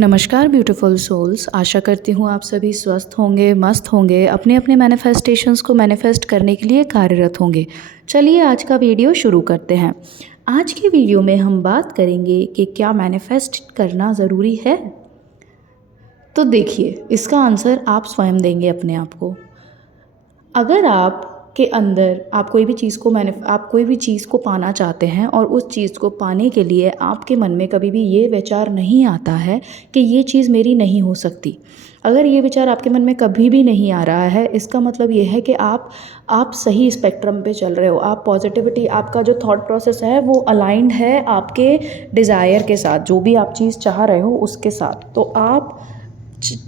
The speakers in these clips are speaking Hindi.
नमस्कार ब्यूटीफुल सोल्स। आशा करती हूँ आप सभी स्वस्थ होंगे, मस्त होंगे, अपने अपने मैनिफेस्टेशंस को मैनिफेस्ट करने के लिए कार्यरत होंगे। चलिए आज का वीडियो शुरू करते हैं। आज के वीडियो में हम बात करेंगे कि क्या मैनिफेस्ट करना ज़रूरी है। तो देखिए, इसका आंसर आप स्वयं देंगे अपने आप को। अगर आप के अंदर आप कोई भी चीज़ को पाना चाहते हैं और उस चीज़ को पाने के लिए आपके मन में कभी भी ये विचार नहीं आता है कि ये चीज़ मेरी नहीं हो सकती, अगर ये विचार आपके मन में कभी भी नहीं आ रहा है, इसका मतलब ये है कि आप सही स्पेक्ट्रम पे चल रहे हो। आप पॉजिटिविटी, आपका जो थॉट प्रोसेस है वो अलाइंड है आपके डिज़ायर के साथ, जो भी आप चीज़ चाह रहे हो उसके साथ। तो आप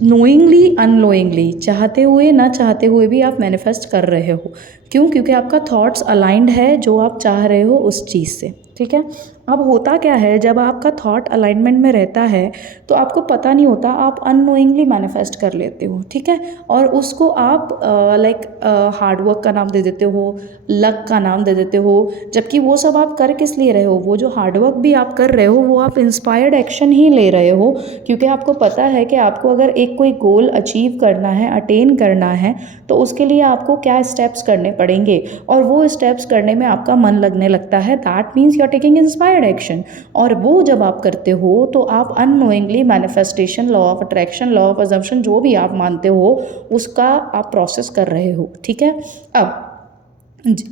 नोइंगली अननोइंगली, चाहते हुए ना चाहते हुए भी आप मैनिफेस्ट कर रहे हो। क्यों? क्योंकि आपका थॉट्स अलाइंड है जो आप चाह रहे हो उस चीज़ से। ठीक है। अब होता क्या है, जब आपका थॉट अलाइनमेंट में रहता है तो आपको पता नहीं होता, आप अननोइंगली मैनिफेस्ट कर लेते हो। ठीक है। और उसको आप हार्डवर्क का नाम दे देते हो, लक का नाम दे देते हो, जबकि वो सब आप कर किस लिए रहे हो? वो जो हार्डवर्क भी आप कर रहे हो वो आप इंस्पायर्ड एक्शन ही ले रहे हो, क्योंकि आपको पता है कि आपको अगर एक कोई गोल अचीव करना है, अटेन करना है, तो उसके लिए आपको क्या स्टेप्स करने पड़ेंगे, और वो स्टेप्स करने में आपका मन लगने लगता है। That means you are taking inspired action. और वो जब आप करते हो तो आप unknowingly manifestation, law of attraction, law of assumption, जो भी आप मानते हो उसका आप प्रोसेस कर रहे हो। ठीक है। अब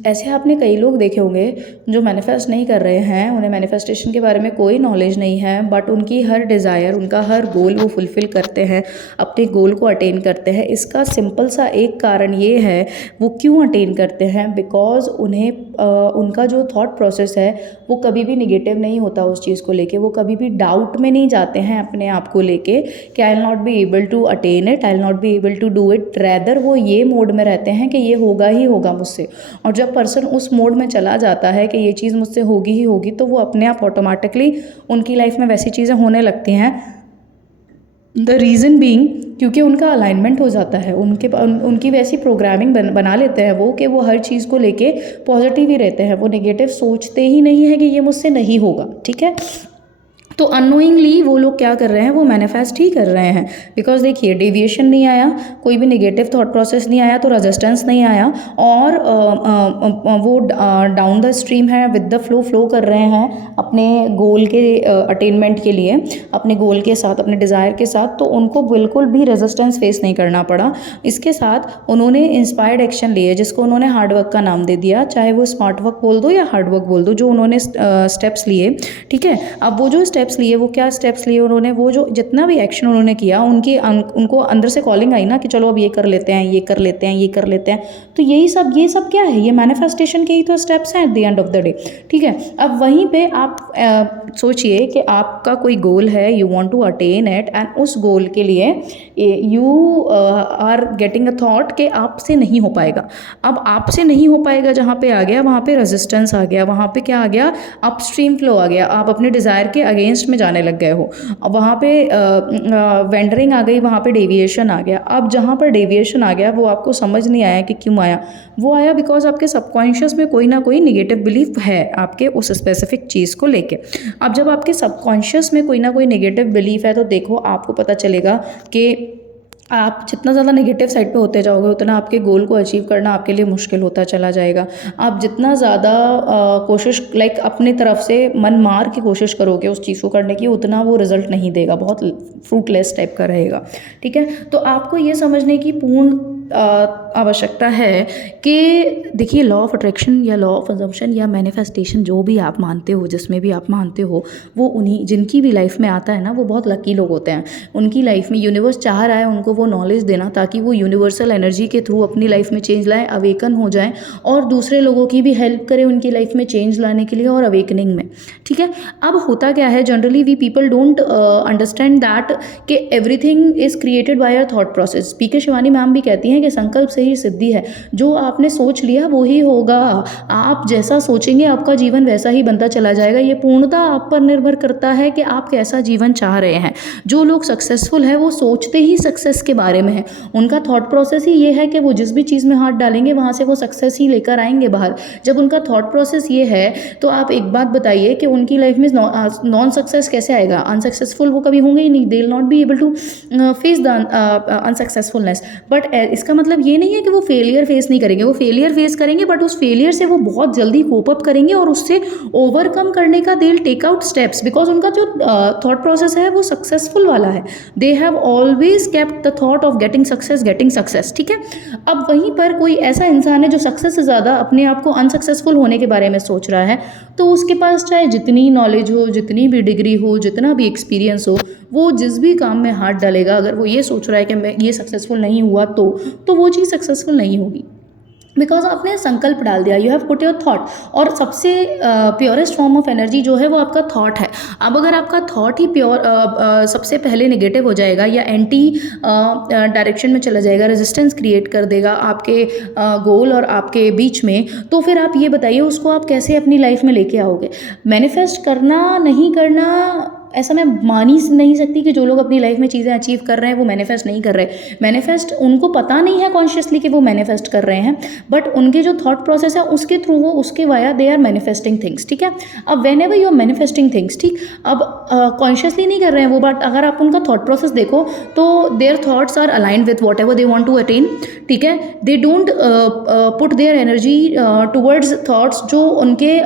ऐसे आपने कई लोग देखे होंगे जो मैनिफेस्ट नहीं कर रहे हैं, उन्हें मैनिफेस्टेशन के बारे में कोई नॉलेज नहीं है, बट उनकी हर डिज़ायर, उनका हर गोल वो फुलफ़िल करते हैं, अपने गोल को अटेन करते हैं। इसका सिंपल सा एक कारण ये है, वो क्यों अटेन करते हैं? बिकॉज उन्हें उनका जो थॉट प्रोसेस है वो कभी भी निगेटिव नहीं होता उस चीज़ को लेके। वो कभी भी डाउट में नहीं जाते हैं अपने आप को लेके कि I will not be able to attain it, I will not be able to do it. Rather वो ये मोड में रहते हैं कि ये होगा ही होगा मुझसे। और जब पर्सन उस मोड में चला जाता है कि ये चीज़ मुझसे होगी ही होगी, तो वो अपने आप ऑटोमेटिकली उनकी लाइफ में वैसी चीज़ें होने लगती हैं। द रीज़न बीइंग, क्योंकि उनका अलाइनमेंट हो जाता है, उनकी वैसी प्रोग्रामिंग बना लेते हैं वो, कि वो हर चीज़ को लेके पॉजिटिव ही रहते हैं। वो नेगेटिव सोचते ही नहीं है कि ये मुझसे नहीं होगा। ठीक है। तो अननोइंगली वो लोग क्या कर रहे हैं, वो मैनिफेस्ट ही कर रहे हैं। बिकॉज देखिए, डेविएशन नहीं आया, कोई भी नेगेटिव थॉट प्रोसेस नहीं आया, तो रेजिस्टेंस नहीं आया, और वो डाउन द स्ट्रीम है, विद द फ्लो कर रहे हैं अपने गोल के अटेनमेंट के लिए, अपने गोल के साथ, अपने डिज़ायर के साथ। तो उनको बिल्कुल भी रेजिस्टेंस फेस नहीं करना पड़ा। इसके साथ उन्होंने इंस्पायर्ड एक्शन लिए, जिसको उन्होंने हार्डवर्क का नाम दे दिया। चाहे वो स्मार्ट वर्क बोल दो या हार्डवर्क बोल दो, जो उन्होंने स्टेप्स लिए। ठीक है। अब वो जो स्टेप्स लिए, वो क्या स्टेप्स लिए उन्होंने, वो जो जितना भी एक्शन उन्होंने किया, उनको अंदर से कॉलिंग आई ना कि चलो अब ये कर लेते हैं, ये कर लेते हैं, ये कर लेते हैं। तो ये सब क्या है? ये मैनिफेस्टेशन के ही तो स्टेप्स हैं at the end of the day. ठीक है। अब वहीं पे आप सोचिए कि आपका कोई गोल है, you want to attain it, and उस गोल के लिए you are getting a thought कि आपसे नहीं हो पाएगा। अब आपसे नहीं हो पाएगा जहाँ पे आ गया, वहाँ पे रेजिस्टेंस आ गया, वहाँ पे क्या आ गया, अपस्ट्रीम फ्लो आ गया। आप अपने डिज़ायर के अगेंस्ट में जाने लग गए हो। अब वहाँ पे वेंडरिंग आ गई, वहाँ पे डेविएशन आ गया। अब जहाँ पर डेविएशन आ गया वो आपको समझ नहीं आया कि क्यों आया। वो आया बिकॉज आपके सबकॉन्शियस में कोई ना कोई निगेटिव बिलीफ है आपके उस स्पेसिफिक चीज़ को लेके। अब जब आपके सबकॉन्शियस में कोई ना कोई निगेटिव बिलीफ है, तो देखो आपको पता चलेगा कि आप जितना ज़्यादा नेगेटिव साइड पे होते जाओगे, उतना आपके गोल को अचीव करना आपके लिए मुश्किल होता चला जाएगा। आप जितना ज़्यादा कोशिश अपनी तरफ से मन मार के कोशिश करोगे उस चीज़ को करने की, उतना वो रिजल्ट नहीं देगा, बहुत फ्रूटलेस टाइप का रहेगा। ठीक है। तो आपको ये समझने की पूर्ण आवश्यकता है कि देखिए, लॉ ऑफ अट्रैक्शन या लॉ ऑफ अजम्पशन या मैनिफेस्टेशन, जो भी आप मानते हो, जिसमें भी आप मानते हो, वो उन्हीं जिनकी भी लाइफ में आता है ना, वो बहुत लकी लोग होते हैं। उनकी लाइफ में यूनिवर्स चाह रहा है उनको वो नॉलेज देना, ताकि वो यूनिवर्सल एनर्जी के थ्रू अपनी लाइफ में चेंज लाएं, अवेकन हो जाएं, और दूसरे लोगों की भी हेल्प करें उनकी लाइफ में चेंज लाने के लिए और अवेकनिंग में। ठीक है। अब होता क्या है, generally we people don't understand that कि everything is created by our thought process. P K Shivani ma'am भी कहती हैं हैं कि संकल्प से ही सिद्धि है। जो आपने सोच लिया वो ही होगा। आप जैसा सोचेंगे आपका जीवन वैसा ही बनता चला जाएगा। ये पूर्णतः आप पर निर्भर करता है कि आप कैसा जीवन चाह रहे हैं। जो लोग सक्सेसफुल हैं वो सोचते ही सक्सेस के बारे में है। उनका थॉट प्रोसेस ही ये है कि वो जिस भी चीज़ में हाथ डालेंगे वहाँ से वो सक्सेस ही लेकर आएंगे बाहर। जब उनका थॉट प्रोसेस ये है तो आप एक बात बताइए कि उनकी लाइफ में नॉन सक्सेस कैसे आएगा? अनसक्सेसफुल वो कभी होंगे ही नहीं। They will not be able to face the unsuccessfulness. But इसका मतलब ये नहीं है कि वो फेलियर फेस नहीं करेंगे। वो फेलियर फेस करेंगे बट उस फेलियर से वो बहुत जल्दी कोप अप करेंगे और उससे ओवरकम करने का they will take out steps, because उनका जो थॉट प्रोसेस है वो सक्सेसफुल वाला है। They have always kept the thought of getting success. ठीक है। अब वहीं पर कोई ऐसा इंसान है जो सक्सेस से ज़्यादा अपने आप को अनसक्सेसफुल होने के बारे में सोच रहा है, तो उसके पास चाहे जितनी नॉलेज हो, जितनी भी डिग्री हो, जितना भी एक्सपीरियंस हो, वो जिस भी काम में हाथ डालेगा, अगर वो ये सोच रहा है कि मैं ये सक्सेसफुल नहीं हुआ तो वो चीज़ सक्सेसफुल नहीं होगी। बिकॉज आपने संकल्प डाल दिया, you have put your thought. और सबसे प्योरेस्ट फॉर्म ऑफ एनर्जी जो है वो आपका थॉट है। अब अगर आपका थॉट ही प्योर सबसे पहले नेगेटिव हो जाएगा या एंटी डायरेक्शन में चला जाएगा, रेजिस्टेंस क्रिएट कर देगा आपके गोल और आपके बीच में, तो फिर आप ये बताइए उसको आप कैसे अपनी लाइफ में लेके आओगे? मैनिफेस्ट करना नहीं करना ऐसा मैं मान ही नहीं सकती कि जो लोग अपनी लाइफ में चीज़ें अचीव कर रहे हैं वो मैनिफेस्ट नहीं कर रहे। मैनिफेस्ट उनको पता नहीं है कॉन्शियसली कि वो मैनिफेस्ट कर रहे हैं, बट उनके जो थॉट प्रोसेस है उसके थ्रू वो उसके via they are manifesting things. ठीक है। अब whenever you are manifesting things, ठीक, अब कॉन्शियसली नहीं कर रहे हैं वो, बट अगर आप उनका थॉट प्रोसेस देखो तो their thoughts are aligned with whatever they want to attain. ठीक है। They don't put their energy towards thoughts जो उनके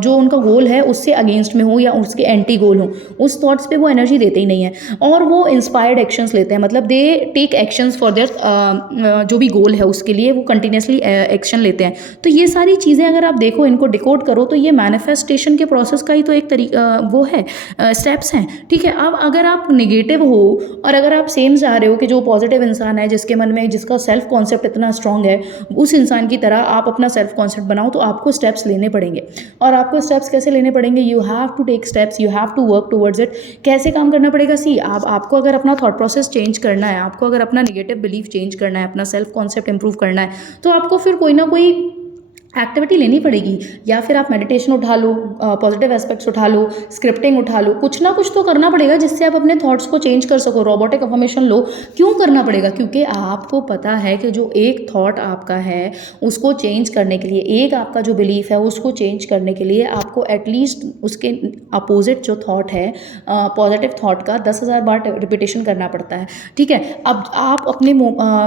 जो उनका गोल है उससे अगेंस्ट में हो या उसके एंटी गोल हो, उस थॉट्स पे वो एनर्जी देते ही नहीं है। और वो इंस्पायर्ड एक्शंस लेते हैं, मतलब they take actions for their जो भी गोल है उसके लिए वो कंटिन्यूसली एक्शन लेते हैं। तो ये सारी चीज़ें अगर आप देखो, इनको डिकोड करो, तो ये मैनिफेस्टेशन के प्रोसेस का ही तो एक तरीका वो है, स्टेप्स हैं। ठीक है। अब अगर आप निगेटिव हो और अगर आप सेम चाह रहे हो कि जो पॉजिटिव इंसान है, जिसके मन में जिसका सेल्फ कॉन्सेप्ट इतना स्ट्रांग है, उस इंसान की तरह आप अपना सेल्फ कॉन्सेप्ट बनाओ, तो आपको स्टेप्स लेने पड़ेंगे। और आपको स्टेप्स कैसे लेने पड़ेंगे? You have to take steps, you have to work towards it. कैसे काम करना पड़ेगा? सी, आपको अगर अपना थॉट प्रोसेस चेंज करना है, आपको अगर अपना नेगेटिव बिलीफ चेंज करना है, अपना सेल्फ कॉन्सेप्ट इंप्रूव करना है, तो आपको फिर कोई ना कोई एक्टिविटी लेनी पड़ेगी। या फिर आप मेडिटेशन उठा लो, पॉजिटिव एस्पेक्ट्स उठा लो, स्क्रिप्टिंग उठा लो, कुछ ना कुछ तो करना पड़ेगा जिससे आप अपने थॉट्स को चेंज कर सको। रोबोटिक अफर्मेशन लो। क्यों करना पड़ेगा? क्योंकि आपको पता है कि जो एक थॉट आपका है उसको चेंज करने के लिए, एक आपका जो बिलीफ है उसको चेंज करने के लिए आपको एटलीस्ट उसके अपोजिट जो थॉट है पॉजिटिव थॉट का 10,000 बार रिपीटेशन करना पड़ता है। ठीक है। अब आप अपने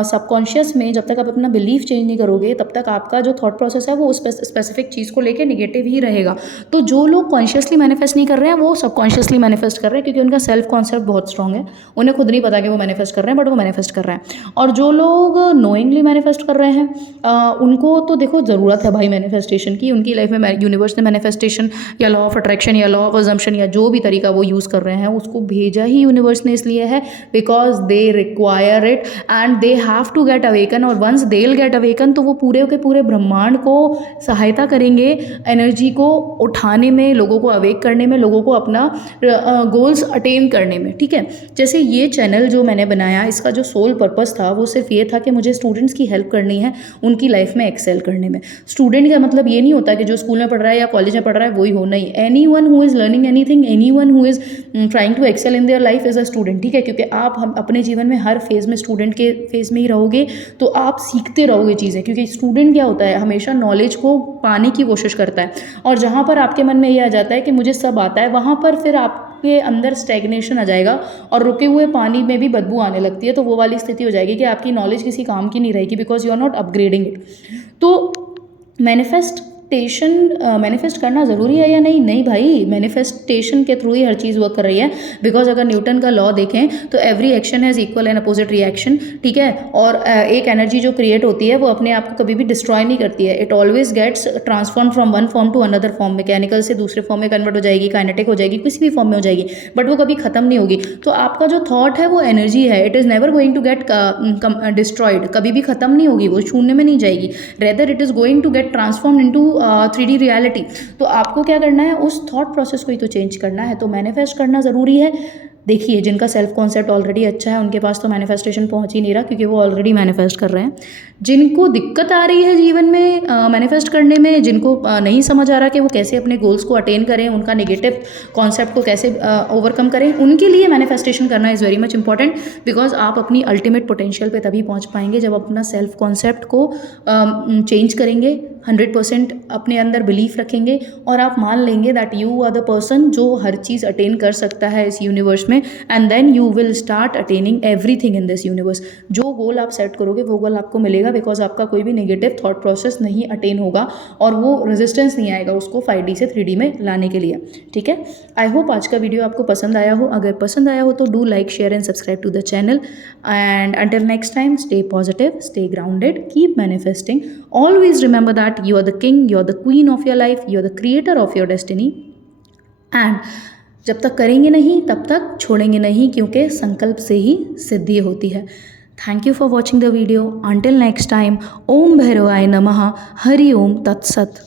सबकॉन्शियस में जब तक आप अपना बिलीफ चेंज नहीं करोगे तब तक आपका जो थॉट प्रोसेस है वो उस स्पेसिफिक चीज़ को लेके नेगेटिव ही रहेगा। तो जो लोग कॉन्शियसली मैनिफेस्ट नहीं कर रहे हैं वो सबकॉन्शियसली मैनिफेस्ट कर रहे हैं, क्योंकि उनका सेल्फ कॉन्सेप्ट बहुत स्ट्रांग है। उन्हें खुद नहीं पता कि वो मैनिफेस्ट कर रहे हैं, बट वो मैनिफेस्ट कर रहे हैं। और जो लोग नोइंगली मैनिफेस्ट कर रहे हैं उनको तो देखो ज़रूरत है भाई मैनिफेस्टेशन की। उनकी लाइफ में यूनिवर्स ने मैनिफेस्टेशन या लॉ ऑफ अट्रैक्शन या लॉ ऑफ अजम्पशन या जो भी तरीका वो यूज़ कर रहे हैं उसको भेजा ही यूनिवर्स ने इसलिए है because they require it and they have to get awaken. और once they will get awaken तो वो पूरे के पूरे ब्रह्मांड को सहायता करेंगे एनर्जी को उठाने में, लोगों को अवेक करने में, लोगों को अपना गोल्स अटेन करने में। ठीक है। जैसे ये चैनल जो मैंने बनाया, इसका जो सोल पर्पस था वो सिर्फ ये था कि मुझे स्टूडेंट्स की हेल्प करनी है उनकी लाइफ में एक्सेल करने में। स्टूडेंट का मतलब ये नहीं होता कि जो स्कूल में पढ़ रहा है या कॉलेज में पढ़ रहा है वही हो, नहीं। Anyone who is learning anything, anyone who is trying to excel in their life is a student. ठीक है। क्योंकि आप हम अपने जीवन में हर फेज़ में स्टूडेंट के फेज़ में ही रहोगे तो आप सीखते रहोगे चीज़ें, क्योंकि स्टूडेंट क्या होता है, हमेशा नॉलेज को पाने की कोशिश करता है। और जहाँ पर आपके मन में ये आ जाता है कि मुझे सब आता है, वहाँ पर फिर आपके अंदर स्टैग्नेशन आ जाएगा और रुके हुए पानी में भी बदबू आने लगती है। तो वो वाली स्थिति हो जाएगी कि आपकी नॉलेज किसी काम की नहीं रहेगी, because you are not upgrading it. तो मैनिफेस्ट करना ज़रूरी है या नहीं? नहीं भाई, मैनिफेस्टेशन के थ्रू ही हर चीज़ वर्क कर रही है। बिकॉज अगर न्यूटन का लॉ देखें तो every action has equal and opposite reaction. ठीक है। और एक एनर्जी जो क्रिएट होती है वो अपने आप को कभी भी डिस्ट्रॉय नहीं करती है। It always gets transform from one form to another form. Mechanical से दूसरे फॉर्म में कन्वर्ट हो जाएगी, काइनेटिक हो जाएगी, किसी भी फॉर्म में हो जाएगी, बट वो कभी खत्म नहीं होगी। तो आपका जो थॉट है वो एनर्जी है, it is never going to get destroyed, कभी भी खत्म नहीं होगी, वो शून्य में नहीं जाएगी। Rather it is going to get transform into 3D reality. तो आपको क्या करना है, उस थॉट प्रोसेस को ही तो चेंज करना है। तो मैनिफेस्ट करना ज़रूरी है। देखिए, जिनका सेल्फ कॉन्सेप्ट ऑलरेडी अच्छा है उनके पास तो मैनिफेस्टेशन पहुंच ही नहीं रहा, क्योंकि वो ऑलरेडी मैनिफेस्ट कर रहे हैं। जिनको दिक्कत आ रही है जीवन में मैनिफेस्ट करने में, जिनको नहीं समझ आ रहा कि वो कैसे अपने गोल्स को अटेन करें, उनका नेगेटिव कॉन्सेप्ट को कैसे ओवरकम करें, उनके लिए मैनिफेस्टेशन करना is very much important. Because आप अपनी अल्टीमेट पोटेंशियल पे तभी पहुंच पाएंगे जब अपना सेल्फ कॉन्सेप्ट को चेंज करेंगे, 100% अपने अंदर बिलीफ रखेंगे और आप मान लेंगे that you are the person जो हर चीज़ अटेन कर सकता है इस यूनिवर्स में। And then you will start attaining everything in this universe. जो गोल आप सेट करोगे वो गोल आपको मिलेगा, बिकॉज आपका कोई भी नेगेटिव थॉट प्रोसेस नहीं अटेन होगा और वो रेजिस्टेंस नहीं आएगा उसको 5D से 3D में लाने के लिए। ठीक है, आई होप आज का वीडियो आपको पसंद आया हो। अगर पसंद आया हो तो do like, share and subscribe to the channel. And until next time, stay positive, stay grounded, keep manifesting. Always remember that you are the king, you are the queen of your life, you are the creator of your destiny. And जब तक करेंगे नहीं तब तक छोड़ेंगे नहीं, क्योंकि संकल्प से ही सिद्धि होती है। Thank you for watching the video. Until next time, ओम भैरवाय नमः। हरि ओम तत्सत।